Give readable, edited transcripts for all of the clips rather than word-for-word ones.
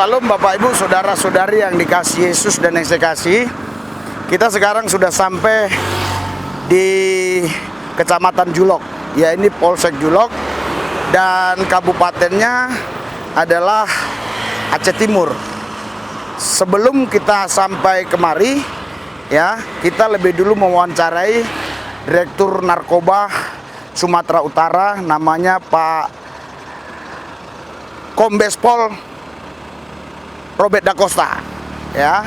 Salam Bapak Ibu, saudara-saudari yang dikasihi Yesus dan yang saya kasih. Kita sekarang sudah sampai di Kecamatan Julok. Ya, ini Polsek Julok dan kabupatennya adalah Aceh Timur. Sebelum kita sampai kemari, ya, kita lebih dulu mewawancarai Direktur Narkoba Sumatera Utara, namanya Pak Kombes Pol Robert Da Costa, ya.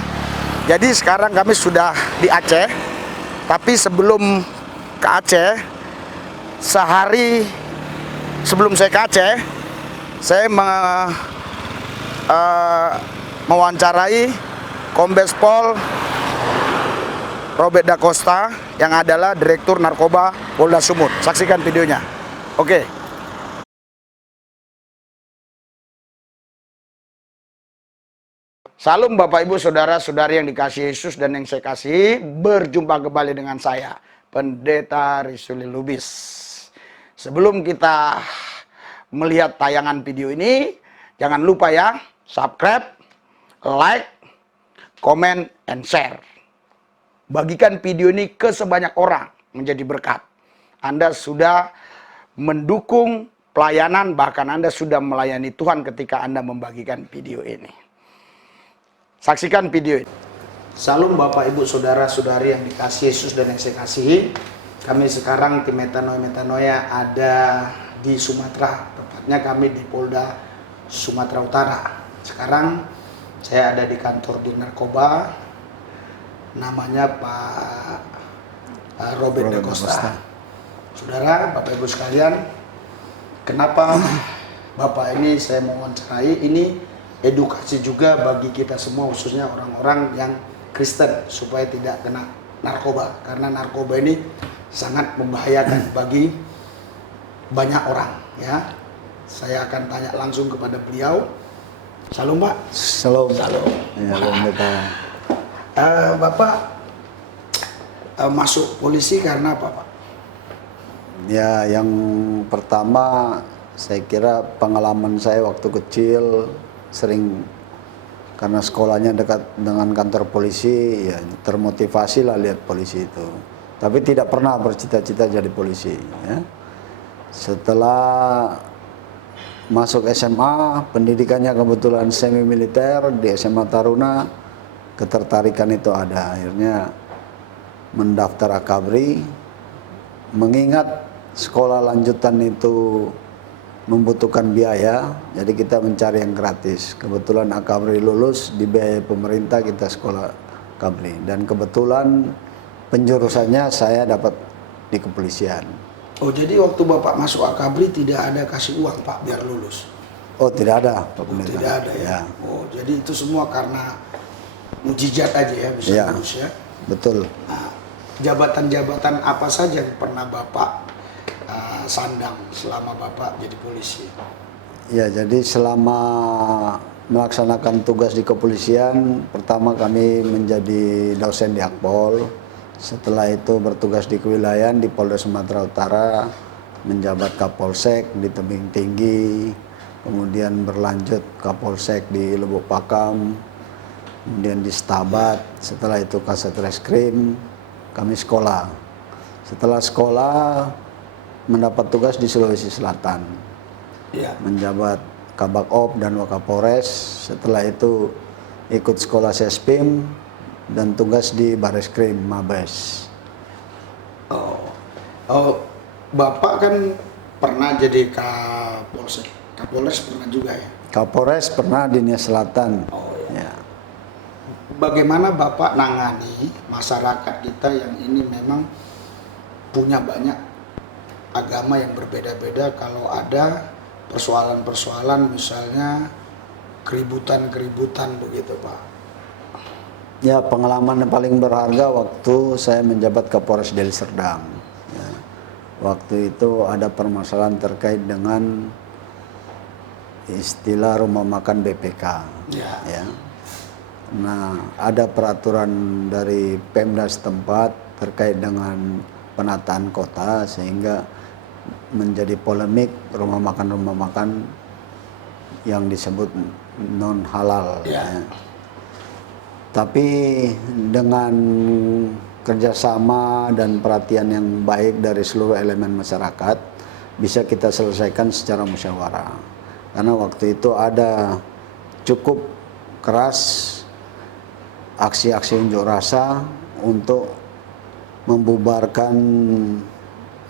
Jadi sekarang kami sudah di Aceh, tapi sebelum ke Aceh, sehari sebelum saya ke Aceh, saya mewawancarai Kombes Pol Robert Da Costa yang adalah Direktur Narkoba Polda Sumut. Saksikan videonya. Oke. Salam Bapak Ibu saudara-saudari yang dikasihi Yesus dan yang saya kasihi. Berjumpa kembali dengan saya, Pendeta Risuli Lubis. Sebelum kita melihat tayangan video ini, jangan lupa ya, subscribe, like, comment, and share. Bagikan video ini ke sebanyak orang menjadi berkat. Anda sudah mendukung pelayanan, bahkan Anda sudah melayani Tuhan ketika Anda membagikan video ini. Saksikan video ini. Salam Bapak Ibu saudara-saudari yang dikasihi Yesus dan yang saya kasihi. Kami sekarang tim Metanoia ada di Sumatera. Tepatnya kami di Polda Sumatera Utara. Sekarang saya ada di kantor di Narkoba. Namanya Pak Robert Da Costa. Saudara, Bapak Ibu sekalian, kenapa Bapak ini saya mau wawancarai? Ini edukasi juga bagi kita semua, khususnya orang-orang yang Kristen, supaya tidak kena narkoba. Karena narkoba ini sangat membahayakan bagi banyak orang, ya. Saya akan tanya langsung kepada beliau. Salam Pak. Salam. Salam. Ya, Bapak masuk polisi karena apa, Pak? Ya, yang pertama saya kira pengalaman saya waktu kecil sering, karena sekolahnya dekat dengan kantor polisi, ya termotivasi lah lihat polisi itu. Tapi tidak pernah bercita-cita jadi polisi, ya. Setelah masuk SMA, pendidikannya kebetulan semi militer di SMA Taruna, ketertarikan itu ada. Akhirnya mendaftar Akabri, mengingat sekolah lanjutan itu membutuhkan biaya, jadi kita mencari yang gratis. Kebetulan Akabri lulus, dibiayai pemerintah, kita sekolah Akabri. Dan kebetulan penjurusannya saya dapat di kepolisian. Oh, jadi waktu Bapak masuk Akabri tidak ada kasih uang, Pak, biar lulus? Oh, tidak ada, Pak Oh, Pendeta. tidak ada ya? Ya. Oh, jadi itu semua karena mujizat aja ya, bisa Ya, lulus ya? betul. Nah, jabatan-jabatan apa saja yang pernah Bapak sandang selama Bapak jadi polisi? Ya, jadi selama melaksanakan tugas di kepolisian, pertama kami menjadi dosen di Akpol. Setelah itu bertugas di kewilayahan di Polda Sumatera Utara, menjabat Kapolsek di Tebing Tinggi, kemudian berlanjut Kapolsek di Lubuk Pakam, kemudian di Stabat, setelah itu Kasat Reskrim, kami sekolah. Setelah sekolah, mendapat tugas di Sulawesi Selatan, ya, menjabat Kabak Op dan Wakapolres. Setelah itu ikut sekolah Sespim dan tugas di Bareskrim Mabes. Oh, Bapak kan pernah jadi Kapolsek, Kapolres pernah juga ya? Kapolres pernah di Nia Selatan. Oh ya. Ya. Bagaimana Bapak nangani masyarakat kita yang ini memang punya banyak agama yang berbeda-beda? Kalau ada persoalan-persoalan, misalnya keributan-keributan begitu, Pak. Ya, pengalaman yang paling berharga waktu saya menjabat Kapolres Deli Serdang. Ya. Waktu itu ada permasalahan terkait dengan istilah rumah makan BPK. Ya. Ya. Nah, ada peraturan dari Pemda setempat terkait dengan penataan kota, sehingga menjadi polemik rumah makan yang disebut non halal. Ya. Ya. Tapi dengan kerjasama dan perhatian yang baik dari seluruh elemen masyarakat, bisa kita selesaikan secara musyawarah. Karena waktu itu ada cukup keras aksi-aksi unjuk rasa untuk membubarkan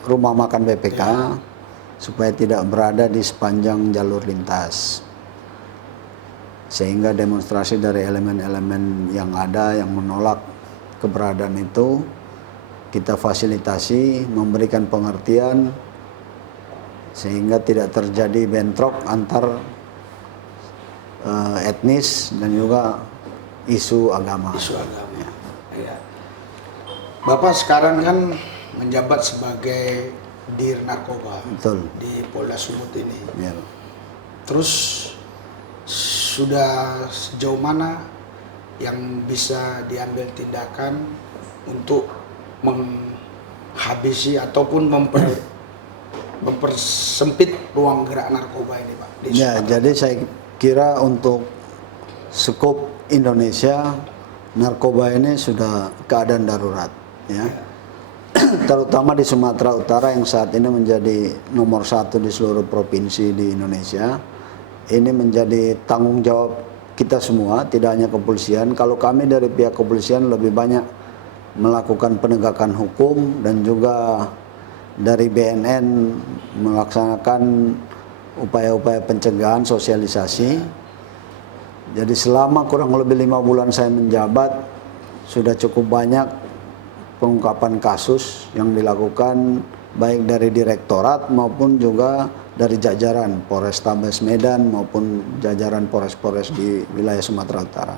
rumah makan BPK supaya tidak berada di sepanjang jalur lintas. Sehingga demonstrasi dari elemen-elemen yang ada yang menolak keberadaan itu kita fasilitasi, memberikan pengertian sehingga tidak terjadi bentrok antar etnis dan juga isu agama. Isu agama. Ya. Bapak sekarang kan menjabat sebagai Dir Narkoba. Betul. Di Polda Sumut ini. Ya. Terus sudah sejauh mana yang bisa diambil tindakan untuk menghabisi ataupun mempersempit ruang gerak narkoba ini, Pak? Ya, jadi saya kira untuk skup Indonesia, narkoba ini sudah keadaan darurat, ya. Terutama di Sumatera Utara yang saat ini menjadi nomor 1 di seluruh provinsi di Indonesia. Ini menjadi tanggung jawab kita semua, tidak hanya kepolisian. Kalau kami dari pihak kepolisian lebih banyak melakukan penegakan hukum dan juga dari BNN melaksanakan upaya-upaya pencegahan, sosialisasi. Jadi selama kurang lebih 5 bulan saya menjabat, sudah cukup banyak pengungkapan kasus yang dilakukan baik dari direktorat maupun juga dari jajaran Polrestabes Medan maupun jajaran Polres-Polres di wilayah Sumatera Utara.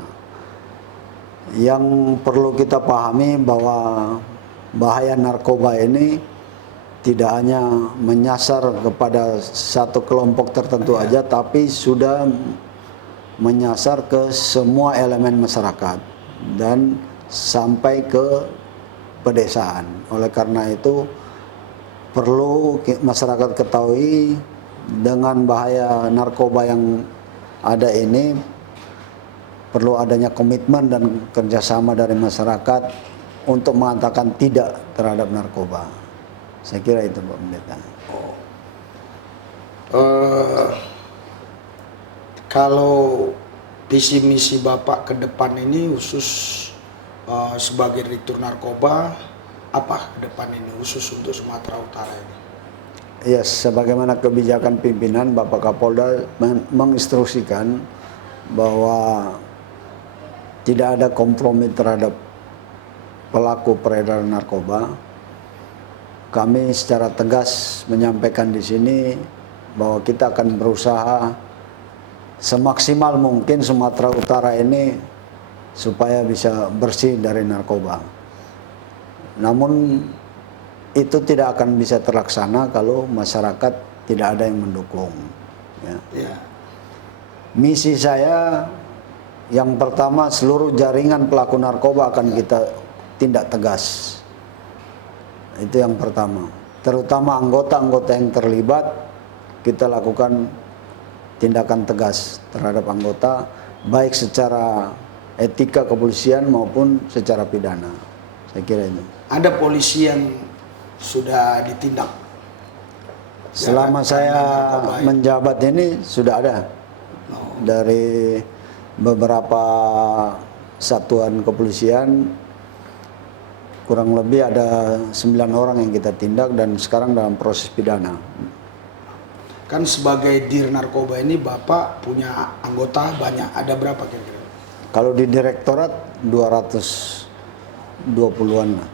Yang perlu kita pahami bahwa bahaya narkoba ini tidak hanya menyasar kepada satu kelompok tertentu aja, tapi sudah menyasar ke semua elemen masyarakat dan sampai ke pedesaan. Oleh karena itu perlu masyarakat ketahui dengan bahaya narkoba yang ada ini perlu adanya komitmen dan kerjasama dari masyarakat untuk mengatakan tidak terhadap narkoba. Saya kira itu, Pak Pendeta. Kalau visi misi Bapak ke depan ini khusus sebagai Direktur Narkoba, apa ke depan ini khusus untuk Sumatera Utara ini? Ya, sebagaimana kebijakan pimpinan Bapak Kapolda menginstruksikan bahwa tidak ada kompromi terhadap pelaku peredaran narkoba. Kami secara tegas menyampaikan di sini bahwa kita akan berusaha semaksimal mungkin Sumatera Utara ini supaya bisa bersih dari narkoba. Namun itu tidak akan bisa terlaksana kalau masyarakat tidak ada yang mendukung. Ya. Ya. Misi saya yang pertama, seluruh jaringan pelaku narkoba akan kita tindak tegas. Itu yang pertama. Terutama anggota-anggota yang terlibat, kita lakukan tindakan tegas terhadap anggota, baik secara etika kepolisian maupun secara pidana. Saya kira itu. Ada polisi yang sudah ditindak? Selama saya menjabat ini sudah ada. Dari beberapa satuan kepolisian kurang lebih ada 9 orang yang kita tindak dan sekarang dalam proses pidana. Kan sebagai Dir Narkoba ini Bapak punya anggota banyak, ada berapa kira-kira? Kalau di direktorat 220-an lah.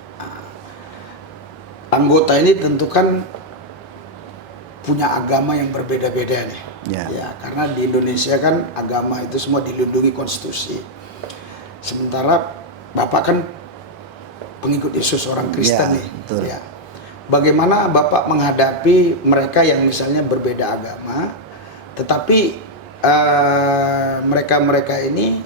Anggota ini tentu kan punya agama yang berbeda-beda nih. Ya, karena di Indonesia kan agama itu semua dilindungi konstitusi. Sementara Bapak kan pengikut Yesus, orang Kristen nih. Betul. Ya. Bagaimana Bapak menghadapi mereka yang misalnya berbeda agama, tetapi mereka-mereka ini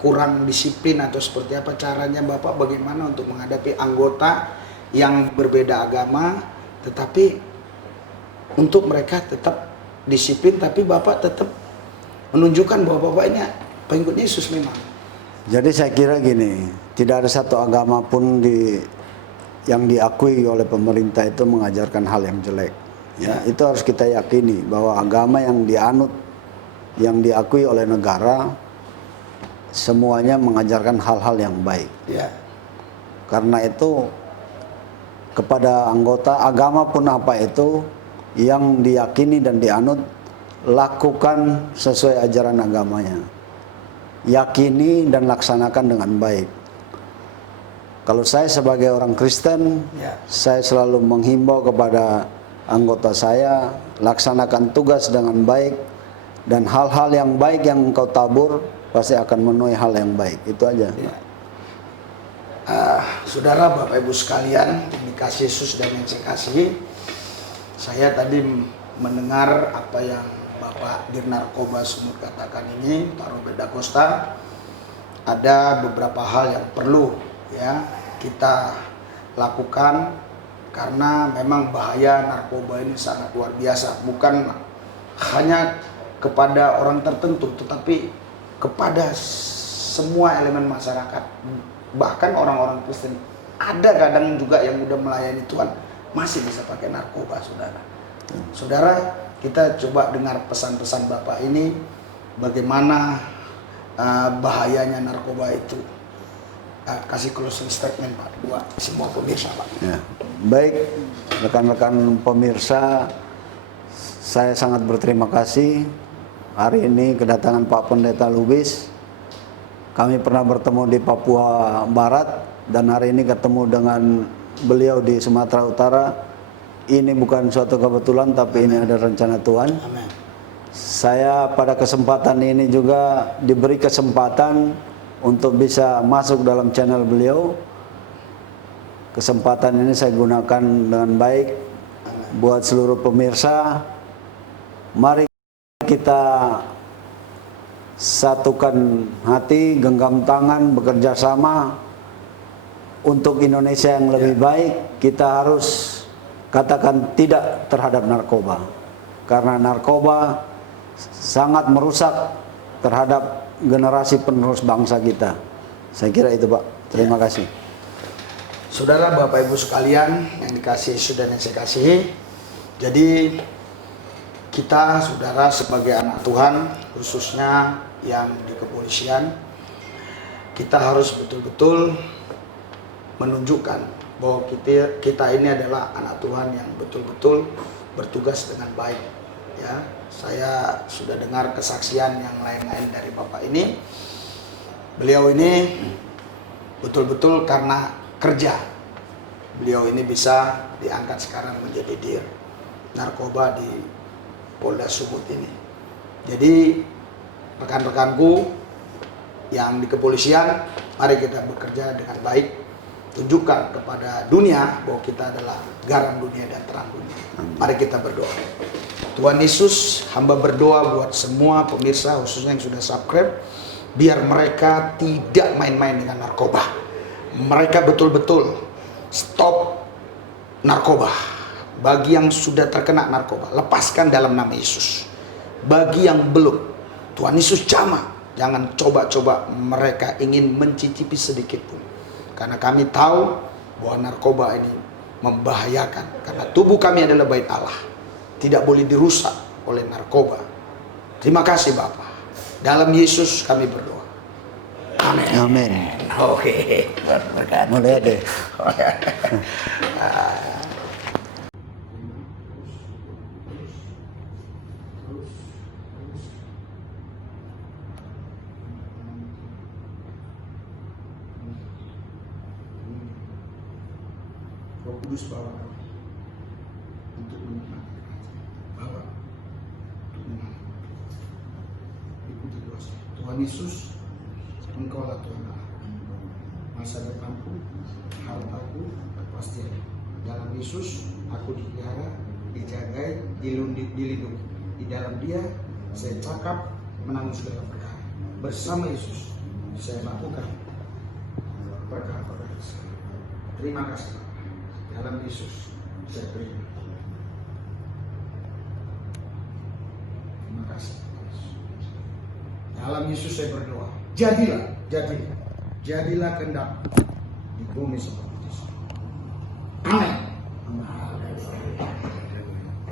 kurang disiplin atau seperti apa caranya Bapak bagaimana untuk menghadapi anggota yang berbeda agama, tetapi untuk mereka tetap disiplin, tapi Bapak tetap menunjukkan bahwa Bapak ini pengikut Yesus memang. Jadi saya kira gini, tidak ada satu agama pun yang diakui oleh pemerintah itu mengajarkan hal yang jelek. Ya, itu harus kita yakini bahwa agama yang dianut, yang diakui oleh negara, semuanya mengajarkan hal-hal yang baik. Ya. Karena itu kepada anggota agama pun apa itu yang diyakini dan dianut, lakukan sesuai ajaran agamanya. Yakini dan laksanakan dengan baik. Kalau saya sebagai orang Kristen, Ya. saya selalu menghimbau kepada anggota saya, laksanakan tugas dengan baik, dan hal-hal yang baik yang engkau tabur pasti akan menuai hal yang baik. Itu aja. Ya. Saudara, Bapak Ibu sekalian, yang dikasih Yesus dan yang saya kasihi, saya tadi mendengar apa yang Bapak Dirnarkoba Sumut katakan ini, Pak Robert Da Costa. Ada beberapa hal yang perlu ya kita lakukan, karena memang bahaya narkoba ini sangat luar biasa, bukan hanya kepada orang tertentu tetapi kepada semua elemen masyarakat, bahkan orang-orang Kristen. Ada kadang juga yang udah melayani Tuhan masih bisa pakai narkoba, saudara. Saudara, kita coba dengar pesan-pesan Bapak ini, bagaimana bahayanya narkoba itu. Kasih closing statement Pak buat semua pemirsa Pak. Ya. Baik, rekan-rekan pemirsa, saya sangat berterima kasih hari ini kedatangan Pak Pendeta Lubis. Kami pernah bertemu di Papua Barat dan hari ini ketemu dengan beliau di Sumatera Utara. Ini bukan suatu kebetulan, tapi ini ada rencana Tuhan. Amin. Saya pada kesempatan ini juga diberi kesempatan untuk bisa masuk dalam channel beliau. Kesempatan ini saya gunakan dengan baik. Buat seluruh pemirsa, mari kita satukan hati, genggam tangan, bekerja sama untuk Indonesia yang lebih baik. Kita harus katakan tidak terhadap narkoba, karena narkoba sangat merusak terhadap generasi penerus bangsa kita. Saya kira itu Pak. Terima kasih. Saudara, Bapak Ibu sekalian yang dikasihi Yesus dan yang saya kasihi, jadi kita saudara sebagai anak Tuhan, khususnya yang di kepolisian, kita harus betul-betul menunjukkan bahwa kita ini adalah anak Tuhan yang betul-betul bertugas dengan baik. Ya, saya sudah dengar kesaksian yang lain-lain dari Bapak ini. Beliau ini betul-betul karena kerja, beliau ini bisa diangkat sekarang menjadi dir narkoba di Polda Sumut ini. Jadi rekan-rekanku yang di kepolisian, mari kita bekerja dengan baik. Tunjukkan kepada dunia bahwa kita adalah garam dunia dan terang dunia. Mari kita berdoa. Tuhan Yesus, hamba berdoa buat semua pemirsa khususnya yang sudah subscribe, biar mereka tidak main-main dengan narkoba. Mereka betul-betul stop narkoba. Bagi yang sudah terkena narkoba, lepaskan dalam nama Yesus. Bagi yang belum, Tuhan Yesus jamah, jangan coba-coba mereka ingin mencicipi sedikit pun. Karena kami tahu bahwa narkoba ini membahayakan. Karena tubuh kami adalah bait Allah, tidak boleh dirusak oleh narkoba. Terima kasih Bapak. Dalam Yesus kami berdoa. Amin. Amin. Oke. Mulai deh. Roh Kudus bawa kami untuk menikmati kerajaan. Bawa untuk menikmati. Ikuti doa saya. Tuhan Yesus, Engkaulah Tuhan Allah. Masa depanku, hartaku, kepastian. Dalam Yesus, aku dipelihara, dijagai, dilindungi. Di dalam Dia, saya cakap menanggung segala perkara. Bersama Yesus, saya lakukan perkara-perkara. Terima kasih. Dalam Yesus saya terima. Terima kasih. Dalam Yesus saya berdoa. Jadilah kehendak di bumi seperti